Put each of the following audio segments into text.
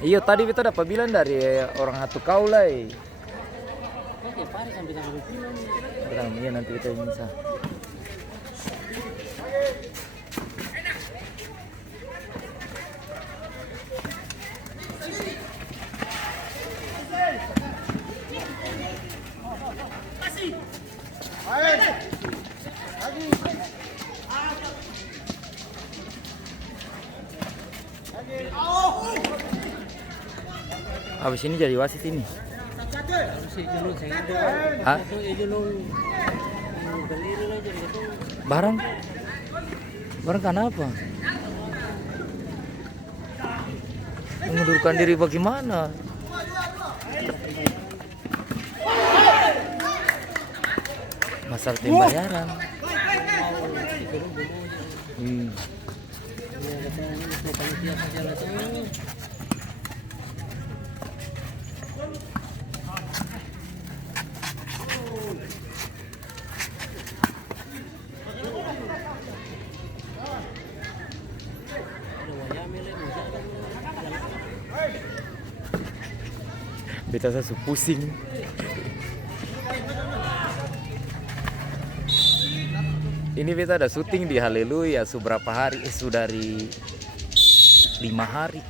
Iya tadi kita dapat bilang dari orang Hatu Kaulai. Oke, pari sampai tanggal 20 nih. Pertama iya nanti kita bisa. Habis ini jadi wasit ini. Si Julung saya ada. Hah? Itu Julung berdiri lah jadi itu. Barang? Barang kenapa? Mengundurkan diri bagaimana? Masalah pembayaran. Hmm. Ya, datang ini panitia saja lah tuh. Beta saya pusing. Ini beta ada syuting di Haleluya seberapa hari? Sudah dari 5 hari.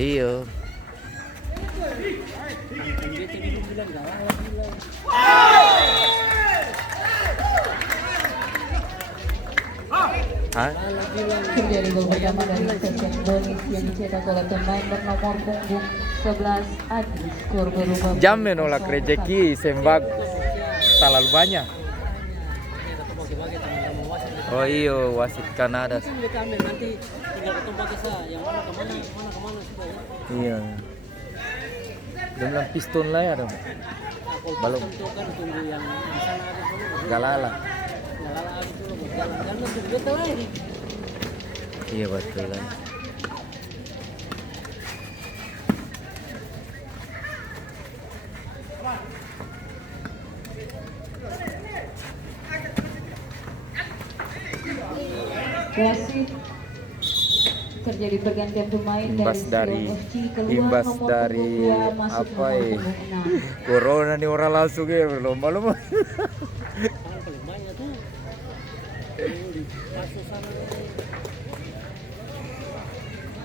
Iya. Hah? Terjadi gol pertama dari Stephen Donis yang dicetak oleh pemain bernomor punggung 11 Adi. Skor berubah. Jam menolak rezeki sembag terlalu banyak. Oh iya wasit Kanada. Nanti tinggal ketemu pakai saya yang mana kemana sudah ya. Iya. Dia bilang piston lah ya dong. Balong. Itu kan tunggu yang di sana ada dulu. Galala. Galala itu loh jalan-jalan tuh betul lagi. Iya betul lah. Wasit terjadi pergantian pemain Imbas dari keluar nomor punggung 2 masuk apa nomor ya? punggung 6. Corona nih orang langsung ya berlomba-lomba. Kan paling banyak tuh. Di pasu sana.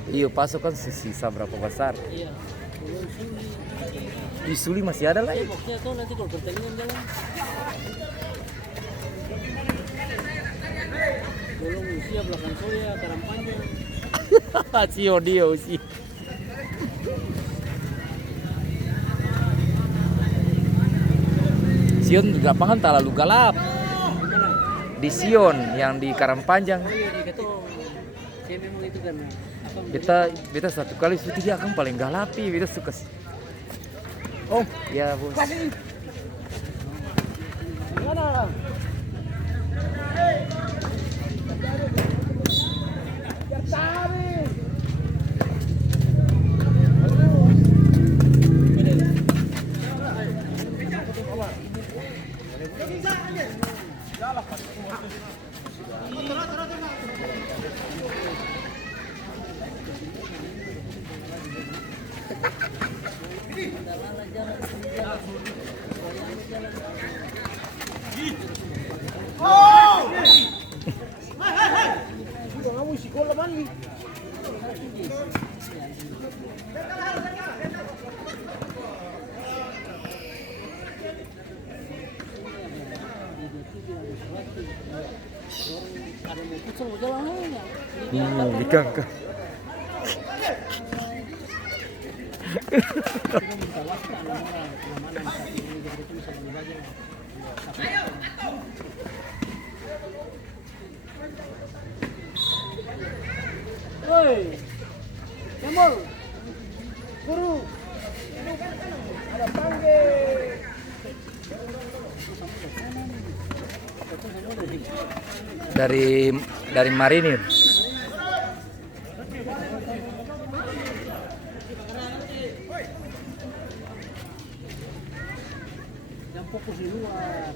Iya pasukan sisa berapa besar? Iya. Belum sini. Di Suli masih ada lah Ya ya. maksudnya tuh nanti kalau pertandingan jalan. Belum usia belakang Soya, Karang Panjang. Cio dia sih. Sion di lapangan terlalu gelap. Di Sion yang di Karangpanjang. Iya di Ketong. Saya memang itu kan. Beta satu kali syuting dia kan paling galapi, beta suka. Oh, ya bos. Ada mau futsal mau jalan aja. Iya, di kangkang. Woi, Jamul, guru, ada panggil. Dari Marinir. Yang fokus di luar.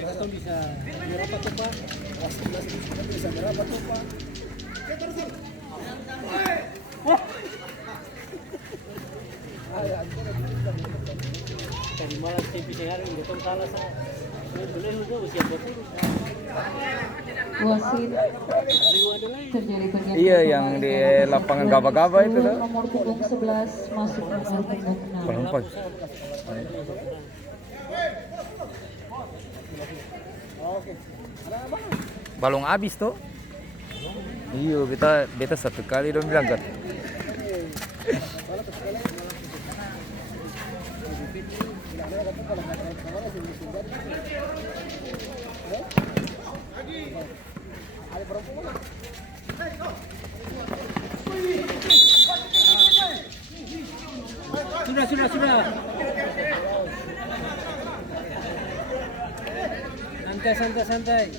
Atau bisa berapa tuh Pak? Bisa berapa tuh Pak? Tadi malam TV sehari udah kalah sa. Boleh lu usia 20. Wasit terjadi pergantian Iya, yang di lapangan gaba-gaba itu tuh. Nomor punggung 11 masuk nomor punggung 6. Berempat. Balong habis tuh. Iya, beta satu kali dong bilang kan. Sudah. Santai.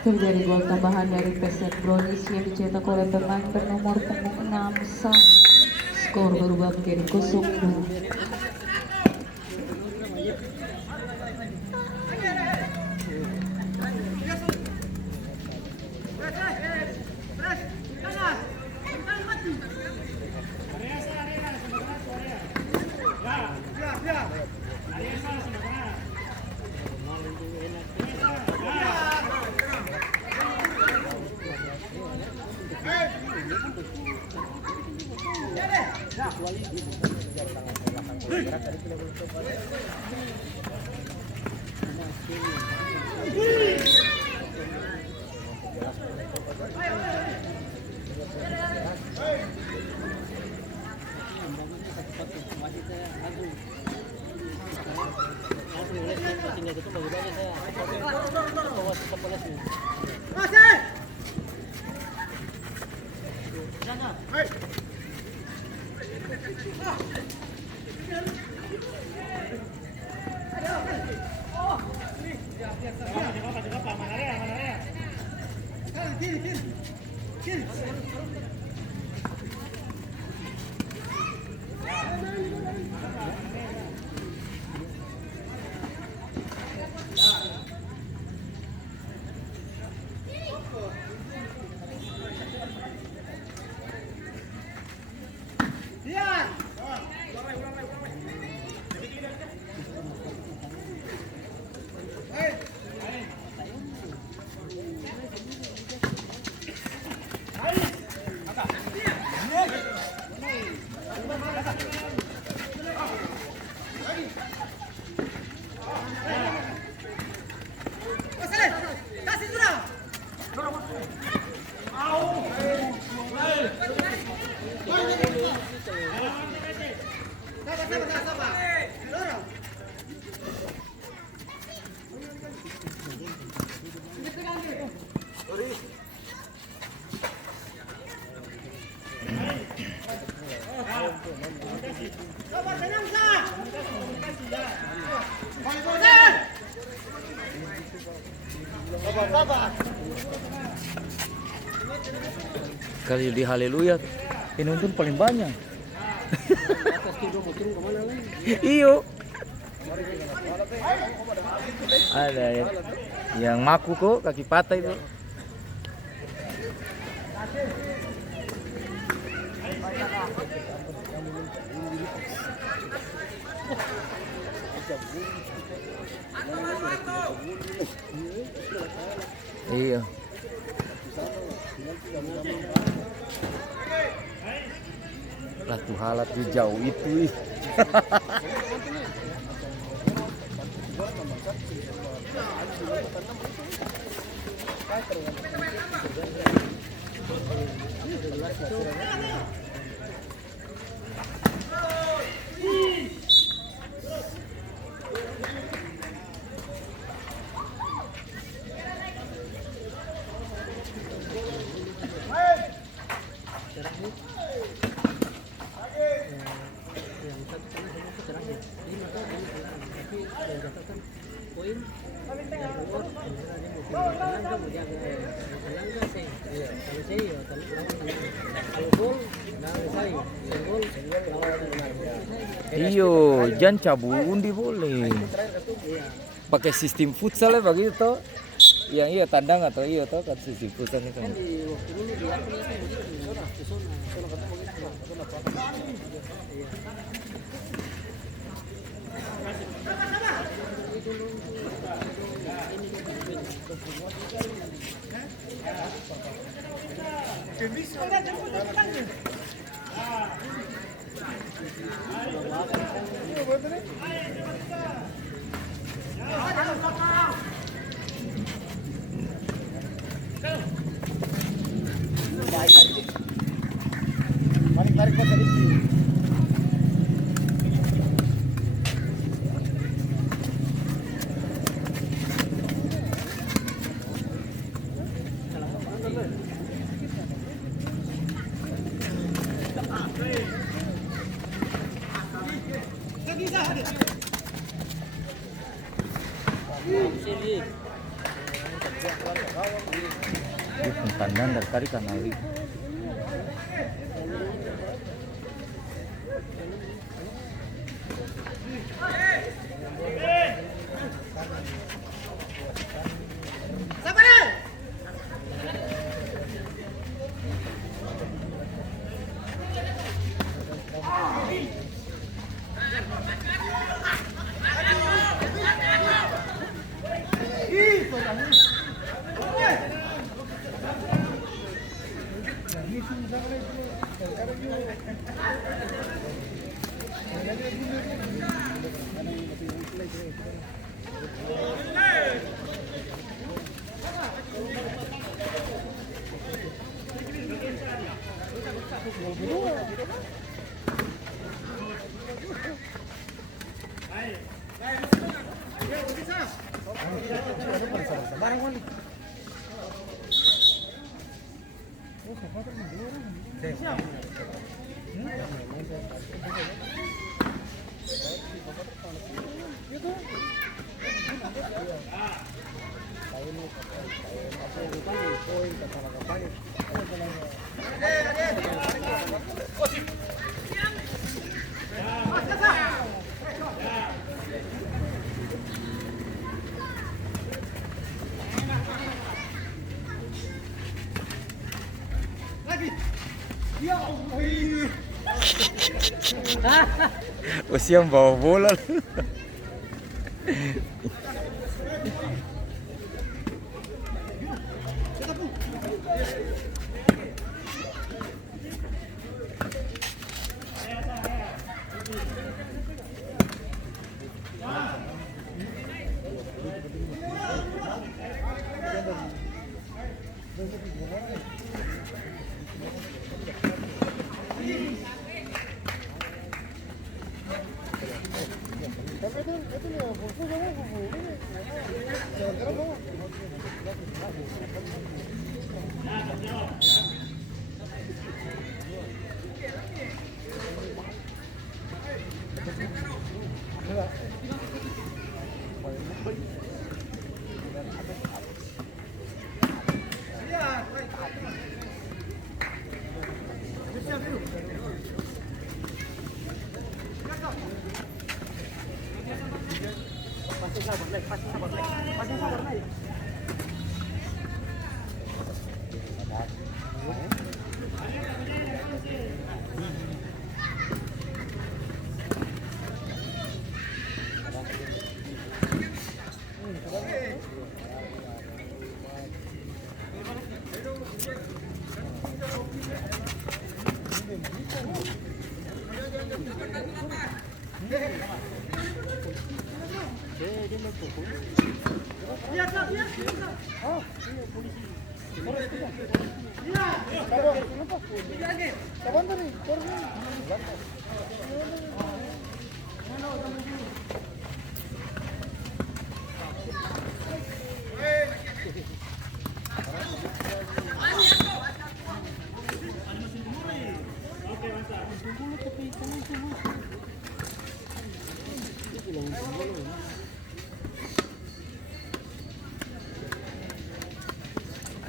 Terjadi gol tambahan dari Peset Brownies yang dicetak oleh pemain bernomor punggung 6 Sam. Skor berubah menjadi 0-2. tinggal gitu bagi-bagi saya. Bawa sepelasnya. Kali di Haleluya penonton paling banyak. Atas tuh mau turun kemana lagi? Iyo. Ada ya. Yang maku kok kaki patah itu. Iya. Lah tuh halat di jauh itu. Iyo, jangan cabut undi boleh. Pakai sistem futsal ya begitu toh. Yang iya tandang atau iya toh kan sistem futsal itu. Kan di waktu dulu di aku itu begitu. Di zona. Tandang dari tadi kan Ali. Usia bawa bola.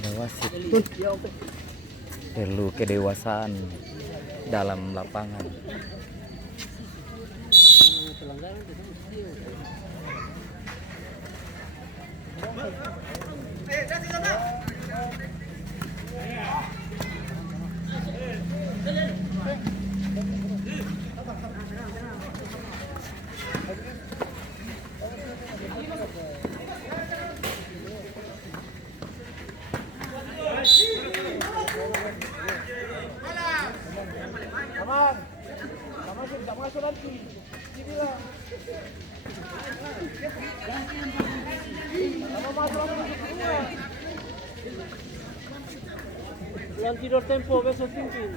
Ada wasit. Perlu kedewasaan dalam lapangan. Yang tidur tempo besok pimpin.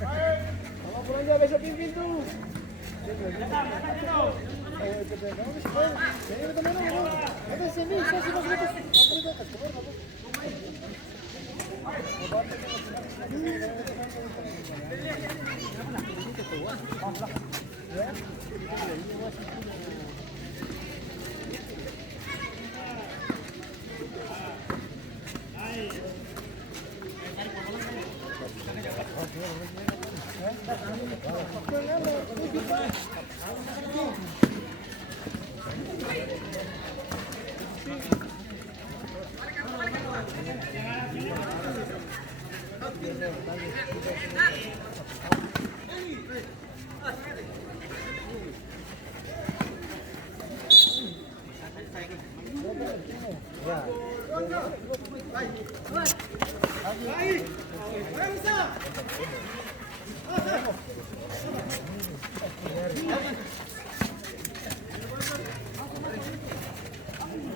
Kalau pulangnya besok pimpin tuh.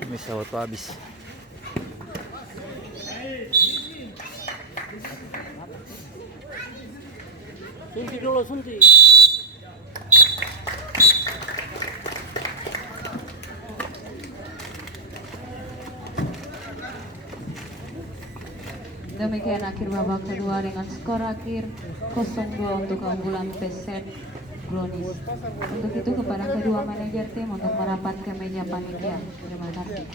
Bisa waktu habis. Suntik dulu, suntik. Demikian akhir babak kedua dengan skor akhir 0-2 untuk keunggulan Peset Brownies. Untuk itu kepada kedua manajer tim untuk merapat ke meja panitia. Terima kasih.